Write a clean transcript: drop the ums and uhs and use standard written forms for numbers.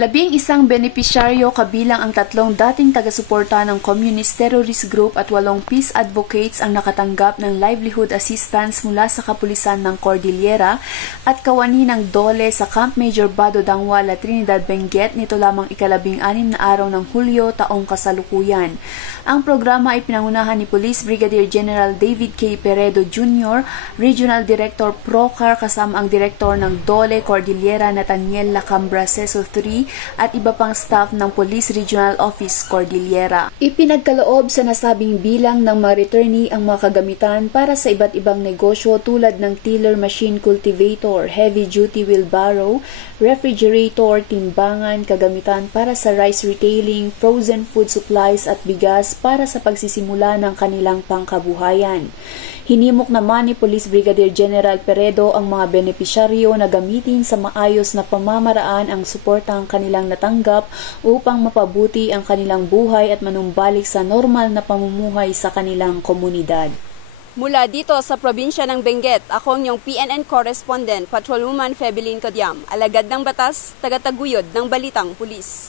11 benepisyaryo kabilang ang 3 dating taga-suporta ng Communist Terrorist Group at 8 peace advocates ang nakatanggap ng livelihood assistance mula sa kapulisan ng Cordillera at kawani ng DOLE sa Camp Major Bado Dangwa, La Trinidad, Benguet nito lamang ika-16 na araw ng Hulyo taong kasalukuyan. Ang programa ay pinangunahan ni Police Brigadier General David K. Peredo Jr., Regional Director Procar kasama ang Direktor ng DOLE Cordillera Nathaniel Lacambra Seso III at iba pang staff ng Police Regional Office Cordillera. Ipinagkaloob sa nasabing bilang ng mga returnee ang mga kagamitan para sa iba't ibang negosyo tulad ng tiller machine cultivator, heavy-duty wheelbarrow, refrigerator, timbangan, kagamitan para sa rice retailing, frozen food supplies at bigas para sa pagsisimula ng kanilang pangkabuhayan. Hinimok naman ni Police Brigadier General Peredo ang mga benepisyaryo na gamitin sa maayos na pamamaraan ang suportang kanilang natanggap upang mapabuti ang kanilang buhay at manumbalik sa normal na pamumuhay sa kanilang komunidad. Mula dito sa probinsya ng Benguet, ako ang iyong PNN correspondent, Patrolwoman Febelin Codiam, alagad ng batas, tagataguyod ng Balitang Pulis.